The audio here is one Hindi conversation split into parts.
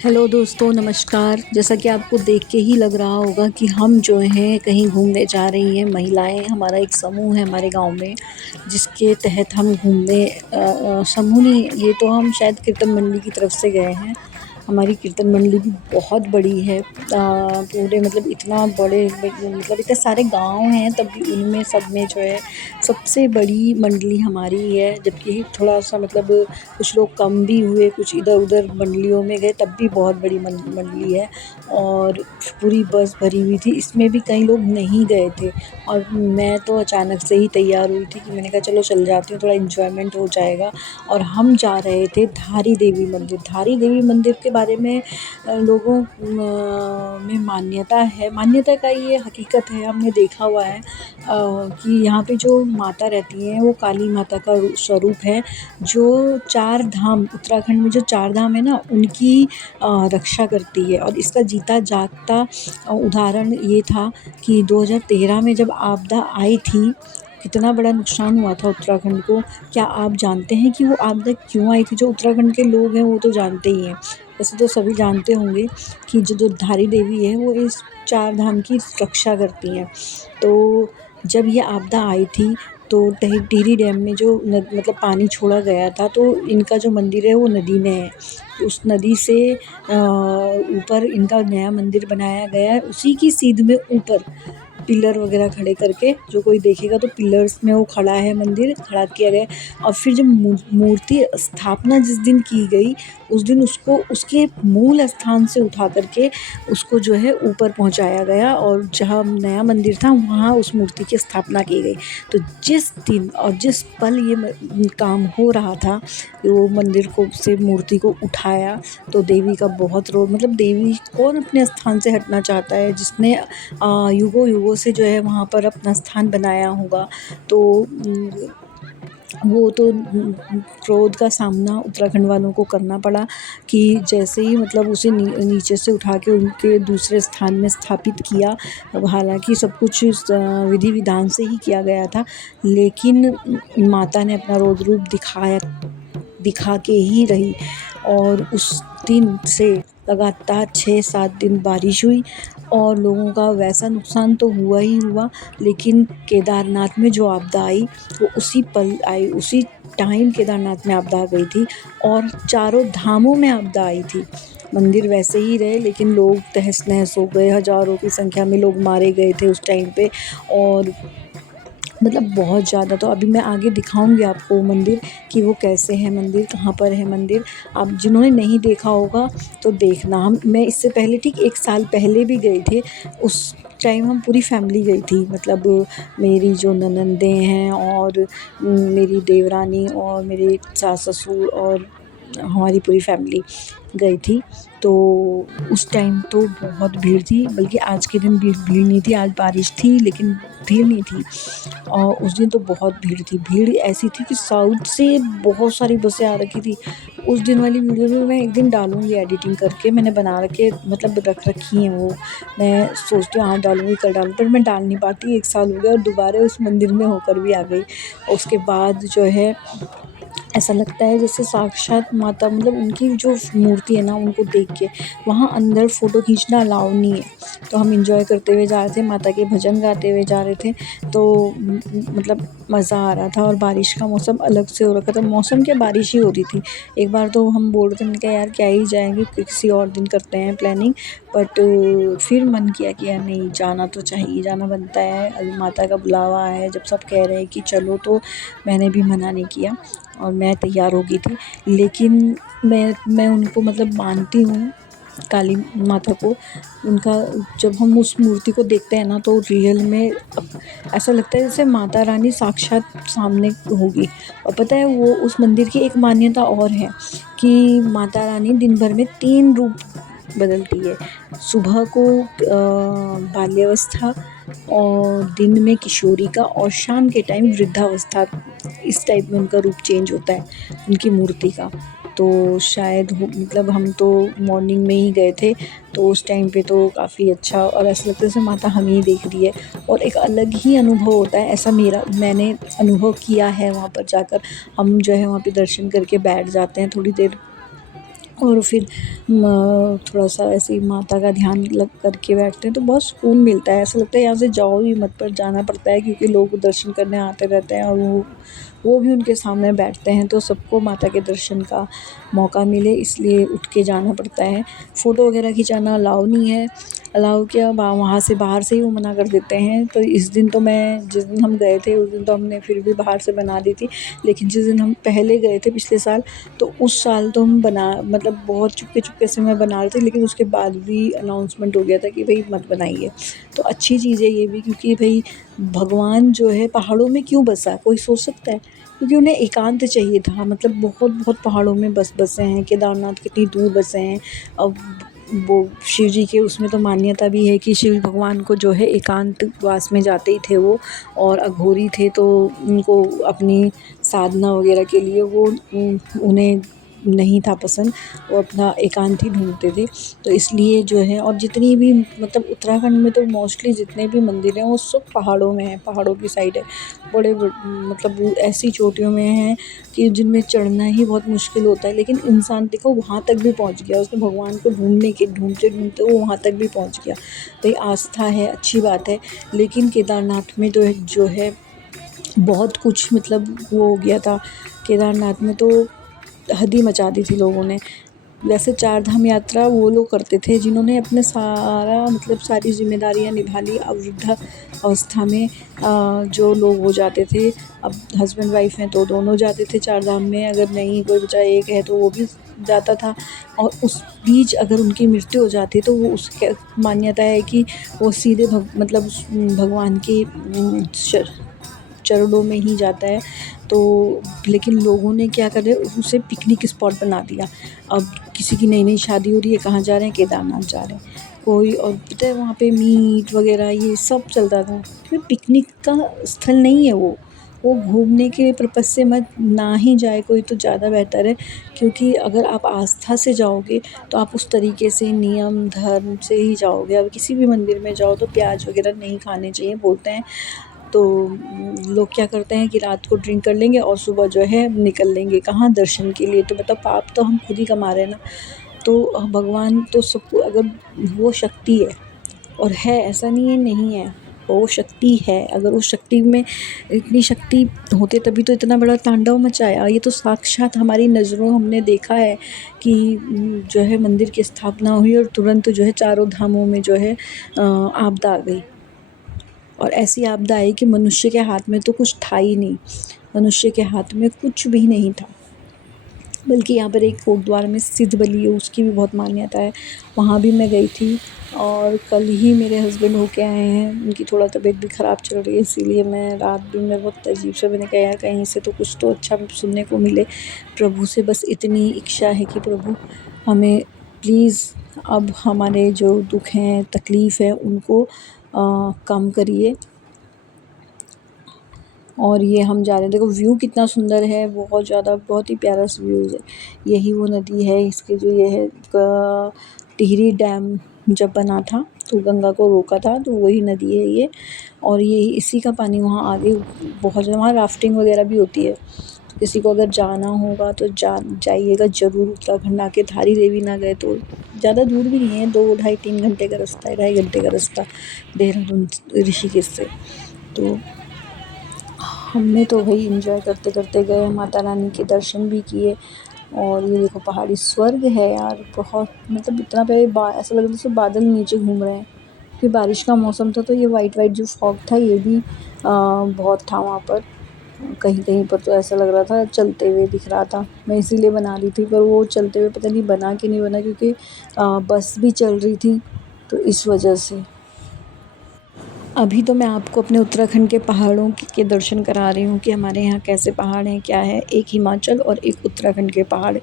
हेलो दोस्तों, नमस्कार। जैसा कि आपको देख के ही लग रहा होगा कि हम जो हैं कहीं घूमने जा रही हैं महिलाएँ। हमारा एक समूह है हमारे गाँव में, जिसके तहत हम घूमने समूह नहीं, ये तो हम शायद कीर्तन मंडली की तरफ से गए हैं। हमारी कीर्तन मंडली भी बहुत बड़ी है। पूरे मतलब इतना बड़े मतलब इतने सारे गाँव हैं, तब भी उनमें सब में जो है सबसे बड़ी मंडली हमारी है। जबकि थोड़ा-सा मतलब कुछ लोग कम भी हुए, कुछ इधर-उधर मंडलियों में गए, तब भी बहुत बड़ी मंडली है और पूरी बस भरी हुई थी। इसमें भी कई लोग नहीं गए थे और मैं तो अचानक से ही तैयार हुई थी कि मैंने कहा चलो चल जाती हूँ, थोड़ा एन्जॉयमेंट हो जाएगा। और हम जा रहे थे धारी देवी मंदिर। धारी देवी मंदिर के बारे में लोगों में मान्यता है, मान्यता का ये हकीकत है, हमने देखा हुआ है कि यहाँ पे जो माता रहती हैं वो काली माता का स्वरूप है, जो 4 धाम, उत्तराखंड में जो 4 धाम है ना, उनकी रक्षा करती है। और इसका जीता जागता उदाहरण ये था कि 2013 में जब आपदा आई थी, कितना बड़ा नुकसान हुआ था उत्तराखंड को। क्या आप जानते हैं कि वो आपदा क्यों आई थी? जो उत्तराखंड के लोग हैं वो तो जानते ही हैं, वैसे तो सभी जानते होंगे कि जो धारी देवी है वो इस 4 धाम की रक्षा करती हैं। तो जब ये आपदा आई थी तो टिहरी डैम में जो मतलब पानी छोड़ा गया था, तो इनका जो मंदिर है वो नदी में है। उस नदी से ऊपर इनका नया मंदिर बनाया गया है। उसी की सीध में ऊपर पिलर वगैरह खड़े करके, जो कोई देखेगा तो पिलर्स में वो खड़ा है, मंदिर खड़ा किया गया है। और फिर जब मूर्ति स्थापना जिस दिन की गई, उस दिन उसको उसके मूल स्थान से उठा करके उसको जो है ऊपर पहुंचाया गया और जहां नया मंदिर था वहां उस मूर्ति की स्थापना की गई। तो जिस दिन और जिस पल ये काम हो रहा था, वो मंदिर को से मूर्ति को उठाया, तो देवी का बहुत रोल, मतलब देवी कौन अपने स्थान से हटना चाहता है, जिसने युगों युगों से जो है वहाँ पर अपना स्थान बनाया होगा। तो वो तो क्रोध का सामना उत्तराखंड वालों को करना पड़ा कि जैसे ही मतलब उसे नीचे से उठा के उनके दूसरे स्थान में स्थापित किया। हालांकि सब कुछ विधि विधान से ही किया गया था, लेकिन माता ने अपना रौद्र रूप दिखा के ही रही। और उस दिन से लगातार 6-7 दिन बारिश हुई और लोगों का वैसा नुकसान तो हुआ ही हुआ, लेकिन केदारनाथ में जो आपदा आई वो उसी पल आई, उसी टाइम केदारनाथ में आपदा आ गई थी और चारों धामों में आपदा आई थी। मंदिर वैसे ही रहे, लेकिन लोग तहस नहस हो गए, हज़ारों की संख्या में लोग मारे गए थे उस टाइम पे। और मतलब बहुत ज़्यादा, तो अभी मैं आगे दिखाऊंगी आपको मंदिर कि वो कैसे है, मंदिर कहाँ पर है। मंदिर आप जिन्होंने नहीं देखा होगा तो देखना। मैं इससे पहले ठीक 1 साल पहले भी गए थे। उस टाइम हम पूरी फैमिली गई थी, मतलब मेरी जो ननंदें हैं और मेरी देवरानी और मेरे सास ससुर और हमारी पूरी फैमिली गई थी। तो उस टाइम तो बहुत भीड़ थी, बल्कि आज के दिन भीड़ नहीं थी, आज बारिश थी लेकिन भीड़ नहीं थी। और उस दिन तो बहुत भीड़ थी, भीड़ ऐसी थी कि साउथ से बहुत सारी बसें आ रखी थी। उस दिन वाली वीडियो भी मैं एक दिन डालूंगी एडिटिंग करके, मैंने बना रखे मतलब रख रखी हैं वो। मैं सोचती हूँ आज डालूंगी कल डालूंगी, पर मैं डाल नहीं पाती, 1 साल हो गया और दोबारा उस मंदिर में होकर भी आ गई। उसके बाद जो है ऐसा लगता है जैसे साक्षात माता, मतलब उनकी जो मूर्ति है ना, उनको देख के वहाँ अंदर फ़ोटो खींचना अलाउ नहीं है। तो हम एंजॉय करते हुए जा रहे थे, माता के भजन गाते हुए जा रहे थे, तो मतलब मज़ा आ रहा था। और बारिश का मौसम अलग से हो रखा था, मौसम क्या बारिश ही हो रही थी। एक बार तो हम बोल रहे थे, मैंने कहा यार क्या ही जाएंगे, किसी और दिन करते हैं प्लानिंग। बट फिर मन किया कि यार नहीं, जाना तो चाहिए, जाना बनता है, माता का बुलावा है, जब सब कह रहे हैं कि चलो तो मैंने भी मना नहीं किया और मैं तैयार हो गई थी। लेकिन मैं उनको मतलब मानती हूँ, काली माता को। उनका जब हम उस मूर्ति को देखते हैं ना, तो रियल में ऐसा लगता है जैसे माता रानी साक्षात सामने होगी। और पता है, वो उस मंदिर की एक मान्यता और है कि माता रानी दिन भर में 3 रूप बदलती है। सुबह को बाल्यावस्था, और दिन में किशोरी का, और शाम के टाइम वृद्धावस्था। इस टाइप में उनका रूप चेंज होता है, उनकी मूर्ति का। तो शायद हो मतलब हम तो मॉर्निंग में ही गए थे, तो उस टाइम पे तो काफ़ी अच्छा और ऐसा लगता है जैसे माता हमें ही देख रही है और एक अलग ही अनुभव होता है। ऐसा मैंने अनुभव किया है वहाँ पर जाकर। हम जो है वहाँ पे दर्शन करके बैठ जाते हैं थोड़ी देर और फिर थोड़ा सा ऐसे ही माता का ध्यान लग करके बैठते हैं तो बहुत सुकून मिलता है। ऐसा लगता है यहाँ से जाओ ही मत, पर जाना पड़ता है क्योंकि लोग दर्शन करने आते रहते हैं और वो भी उनके सामने बैठते हैं, तो सबको माता के दर्शन का मौका मिले इसलिए उठ के जाना पड़ता है। फ़ोटो वगैरह खिंचाना अलाउ नहीं है, अलाउ क्या वहाँ से बाहर से ही वो मना कर देते हैं। तो इस दिन तो मैं जिस दिन हम गए थे उस दिन तो हमने फिर भी बाहर से बना दी थी, लेकिन जिस दिन हम पहले गए थे पिछले साल, तो उस साल तो हम बना मतलब बहुत चुपके-चुपके से मैं बना रही थी, लेकिन उसके बाद भी अनाउंसमेंट हो गया था कि भई मत बनाइए। तो अच्छी चीज़ है ये भी, क्योंकि भई भगवान जो है पहाड़ों में क्यों बसा? कोई सोच सकता है? क्योंकि उन्हें एकांत चाहिए था, मतलब बहुत-बहुत पहाड़ों में बसे हैं, केदारनाथ कितनी दूर बसे हैं। अब वो शिव जी के उसमें तो मान्यता भी है कि शिव भगवान को जो है एकांतवास में जाते ही थे वो, और अघोरी थे तो उनको अपनी साधना वगैरह के लिए वो उन्हें नहीं था पसंद, वो अपना एकांत ही ढूँढते थे। तो इसलिए जो है, और जितनी भी मतलब उत्तराखंड में तो मोस्टली जितने भी मंदिर हैं वो सब पहाड़ों में हैं, पहाड़ों की साइड है। मतलब वो ऐसी चोटियों में हैं कि जिनमें चढ़ना ही बहुत मुश्किल होता है, लेकिन इंसान देखो वहाँ तक भी पहुँच गया, उसने भगवान को ढूँढते-ढूँढते वो वहाँ तक भी पहुँच गया। भई आस्था है, अच्छी बात है, लेकिन केदारनाथ में तो जो है बहुत कुछ मतलब वो हो गया था। केदारनाथ में तो हद ही मचा दी थी लोगों ने। वैसे चार धाम यात्रा वो लोग करते थे जिन्होंने अपने सारा मतलब सारी ज़िम्मेदारियाँ निभा ली। अब वृद्धा अवस्था में जो लोग हो जाते थे, अब हस्बैंड वाइफ़ हैं तो दोनों जाते थे चार धाम में, अगर नहीं कोई बचा एक है तो वो भी जाता था। और उस बीच अगर उनकी मृत्यु हो जाती तो वो उसके मान्यता है कि वो सीधे मतलब भगवान के चरणों में ही जाता है। तो लेकिन लोगों ने क्या करे, उसे पिकनिक स्पॉट बना दिया। अब किसी की नई-नई शादी हो रही है, कहाँ जा रहे हैं? केदारनाथ जा रहे हैं। कोई और पता है वहाँ पे मीट वग़ैरह ये सब चलता था। तो पिकनिक का स्थल नहीं है वो। वो घूमने के पर्पज़ से मत ना ही जाए कोई तो ज़्यादा बेहतर है, क्योंकि अगर आप आस्था से जाओगे तो आप उस तरीके से नियम धर्म से ही जाओगे। अब किसी भी मंदिर में जाओ तो प्याज़ वग़ैरह नहीं खाने चाहिए बोलते हैं। तो लोग क्या करते हैं कि रात को ड्रिंक कर लेंगे और सुबह जो है निकल लेंगे कहाँ दर्शन के लिए, तो मतलब पाप तो हम खुद ही कमा रहे हैं ना। तो भगवान तो सबको, अगर वो शक्ति है और है, ऐसा नहीं है नहीं है, वो शक्ति है। अगर उस शक्ति में इतनी शक्ति होती तभी तो इतना बड़ा तांडव मचाया। ये तो साक्षात हमारी नज़रों हमने देखा है कि जो है मंदिर की स्थापना हुई और तुरंत जो है चारों धामों में जो है आपदा आ गई। और ऐसी आपदा आई कि मनुष्य के हाथ में तो कुछ था ही नहीं, मनुष्य के हाथ में कुछ भी नहीं था। बल्कि यहाँ पर एक कोटद्वार में सिद्ध बली है, उसकी भी बहुत मान्यता है, वहाँ भी मैं गई थी। और कल ही मेरे हस्बैंड होके आए हैं, उनकी थोड़ा तबीयत भी ख़राब चल रही है, इसीलिए मैं रात भी मैं बहुत अजीब सा, मैंने कहा यार कहीं से तो कुछ तो अच्छा सुनने को मिले। प्रभु से बस इतनी इच्छा है कि प्रभु हमें प्लीज़ अब हमारे जो दुख हैं तकलीफ़ है उनको कम करिए। और ये हम जा रहे हैं, देखो व्यू कितना सुंदर है, बहुत ज़्यादा, बहुत ही प्यारा सा व्यू है। यही वो नदी है, इसके जो ये है टिहरी डैम जब बना था तो गंगा को रोका था, तो वही नदी है ये। और ये इसी का पानी वहाँ आगे बहुत ज़्यादा, वहाँ राफ्टिंग वगैरह भी होती है। तो किसी को अगर जाना होगा तो जाइएगा ज़रूर उत्तराखंड आके। धारी देवी ना गए तो ज़्यादा दूर भी नहीं है, 2 ढाई 3 घंटे का रास्ता है, 2.5 घंटे का रास्ता देहरादून ऋषिकेश से। तो हमने तो भाई एंजॉय करते करते गए, माता रानी के दर्शन भी किए। और ये देखो पहाड़ी स्वर्ग है यार, बहुत मतलब इतना प्यारे, ऐसा लग रहा था जैसे बादल नीचे घूम रहे हैं। फिर बारिश का मौसम था तो ये वाइट वाइट जो फॉग था ये भी बहुत था वहाँ पर। कहीं कहीं पर तो ऐसा लग रहा था चलते हुए दिख रहा था, मैं इसीलिए बना रही थी, पर वो चलते हुए पता नहीं बना कि नहीं बना, क्योंकि बस भी चल रही थी तो इस वजह से। अभी तो मैं आपको अपने उत्तराखंड के पहाड़ों के दर्शन करा रही हूँ कि हमारे यहाँ कैसे पहाड़ हैं, क्या है। एक हिमाचल और एक उत्तराखंड के पहाड़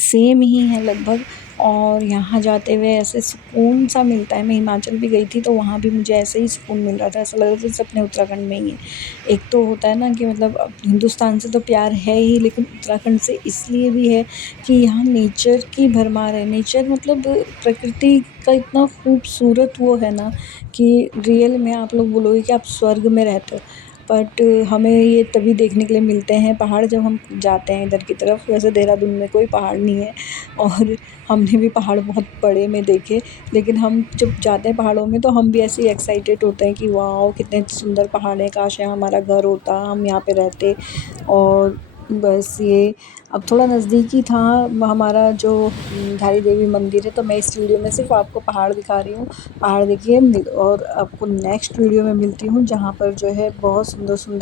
सेम ही हैं लगभग, और यहाँ जाते हुए ऐसे सुकून सा मिलता है। मैं हिमाचल भी गई थी तो वहाँ भी मुझे ऐसे ही सुकून मिल रहा था, ऐसा लग रहा था जैसे अपने उत्तराखंड में ही है। एक तो होता है ना कि मतलब अब हिंदुस्तान से तो प्यार है ही, लेकिन उत्तराखंड से इसलिए भी है कि यहाँ नेचर की भरमार है। नेचर मतलब प्रकृति का इतना खूबसूरत वो है ना कि रियल में आप लोग बोलोगे कि आप स्वर्ग में रहते हो। बट हमें ये तभी देखने के लिए मिलते हैं पहाड़ जब हम जाते हैं इधर की तरफ। वैसे देहरादून में कोई पहाड़ नहीं है और हमने भी पहाड़ बहुत बड़े में देखे, लेकिन हम जब जाते हैं पहाड़ों में तो हम भी ऐसे ही एक्साइटेड होते हैं कि वाओ कितने सुंदर पहाड़ हैं, काश यहाँ हमारा घर होता, हम यहाँ पे रहते। और बस ये अब थोड़ा नज़दीकी था हमारा जो धारी देवी मंदिर है, तो मैं इस वीडियो में सिर्फ आपको पहाड़ दिखा रही हूँ। पहाड़ देखिए और आपको नेक्स्ट वीडियो में मिलती हूँ जहाँ पर जो है बहुत सुंदर सुंदर